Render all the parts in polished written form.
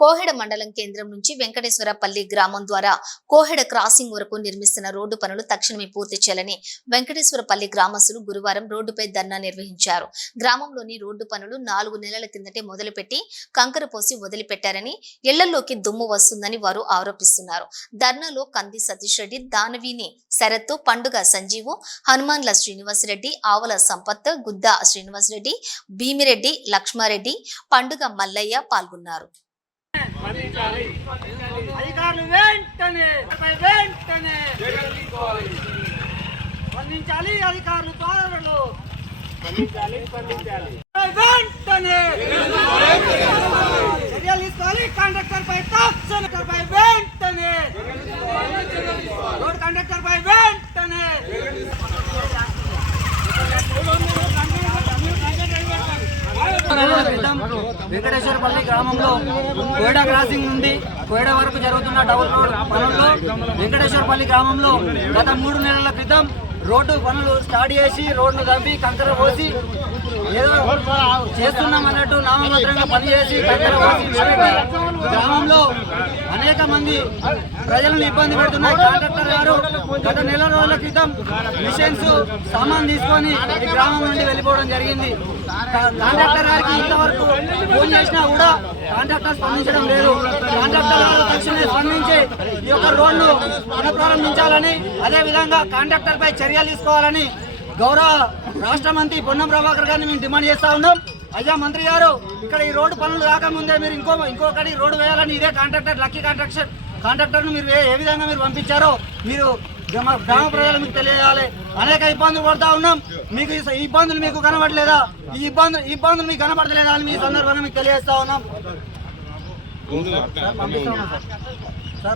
కోహెడ మండలం కేంద్రం నుంచి వెంకటేశ్వరపల్లి గ్రామం ద్వారా కోహెడ క్రాసింగ్ వరకు నిర్మిస్తున్న రోడ్డు పనులు తక్షణమే పూర్తి చేయాలని వెంకటేశ్వరపల్లి గ్రామస్తులు గురువారం రోడ్డుపై ధర్నా నిర్వహించారు. గ్రామంలోని రోడ్డు పనులు 4 నెలల కిందటే మొదలుపెట్టి కంకర పోసి వదిలిపెట్టారని, ఇళ్లలోకి దుమ్ము వస్తుందని వారు ఆరోపిస్తున్నారు. ధర్నాలో కంది సతీష్ రెడ్డి, దానవీని శరత్, పండుగ సంజీవు, హనుమాన్ల శ్రీనివాసరెడ్డి, ఆవుల సంపత్, గుద్దా శ్రీనివాసరెడ్డి, భీమిరెడ్డి, లక్ష్మారెడ్డి, పండుగ మల్లయ్య పాల్గొన్నారు. అధికారులు వెంటనే స్పందించాలి. అధికారులు త్వరలో వెంటనే చర్యలు తీసుకోవాలి. కండక్టర్ పై వెంటనే రోడ్ కండక్టర్ పై వెంటనే వెంకటేశ్వరపల్లి గ్రామంలో కోయడ క్రాసింగ్ నుండి కోయడ వరకు జరుగుతున్న డబుల్ రోడ్ పనుల్లో వెంకటేశ్వరపల్లి గ్రామంలో గత 3 నెలల క్రితం రోడ్డు పనులు స్టార్ట్ చేసి రోడ్లు తవ్వి కంకర పోసి ఏదో చేస్తున్నాం అన్నట్టు నామమాత్రంగా పనిచేసి కంకర పోసి గ్రామంలో అనేక మంది ప్రజలను ఇబ్బంది పెడుతున్నాయి. కాంట్రాక్టర్ గారు గత నెల రోజుల క్రితం మిషన్స్ సామాన్ తీసుకొని ఈ గ్రామం నుండి వెళ్ళిపోవడం జరిగింది. కాంట్రాక్టర్ గారికి ఇంతవరకు ఫోన్ చేసినా కూడా కాంట్రాక్టర్ స్పందించడం లేదు. కాంట్రాక్టర్ గారు తక్షణమే స్పందించి ఈ యొక్క రోడ్ను పునఃప్రారంభించాలని, అదేవిధంగా కాంట్రాక్టర్ పై చర్యలు తీసుకోవాలని గౌరవ రాష్ట్ర మంత్రి పొన్నం ప్రభాకర్ గారిని మేము డిమాండ్ చేస్తా ఉన్నాం. అయ్యా మంత్రి గారు, ఇక్కడ ఈ రోడ్డు పనులు రాకముందే మీరు ఇంకొకటి రోడ్డు వేయాలని ఇదే కాంట్రాక్టర్ లక్కీ కాంట్రాక్టర్ను మీరు ఏ విధంగా మీరు పంపించారో మీరు గ్రామ ప్రజలు మీకు తెలియజేయాలి. అనేక ఇబ్బందులు పడుతూ ఉన్నాం. మీకు ఈ ఇబ్బందులు మీకు కనబడలేదా? ఈ ఇబ్బందులు మీకు కనబడలేదా అని మీ సందర్భంగా మీకు తెలియజేస్తా ఉన్నాం.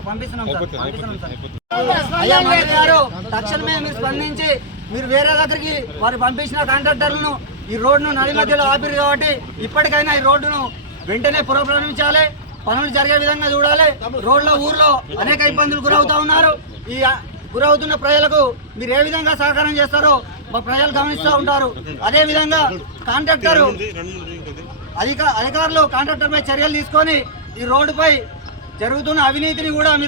పంపిస్తున్నాం అయ్యా మంత్రి గారు, తక్షణమే మీరు స్పందించి మీరు వేరే దగ్గరికి వారు పంపించిన కాంట్రాక్టర్లను ఈ రోడ్డును నడి మధ్యలో ఆపిరు కాబట్టి ఇప్పటికైనా ఈ రోడ్డును వెంటనే పునఃప్రారంభించాలి. పనులు జరిగే విధంగా చూడాలి. ఊర్లో అనేక ఇబ్బందులు గురవుతా ఉన్నారు. ఈ గురవుతున్న ప్రజలకు మీరు ఏ విధంగా సహకారం చేస్తారో మా ప్రజలు గమనిస్తూ ఉంటారు. అదేవిధంగా అధికారులు కాంట్రాక్టర్ పై చర్యలు తీసుకొని ఈ రోడ్డుపై జరుగుతున్న అవినీతిని కూడా మీరు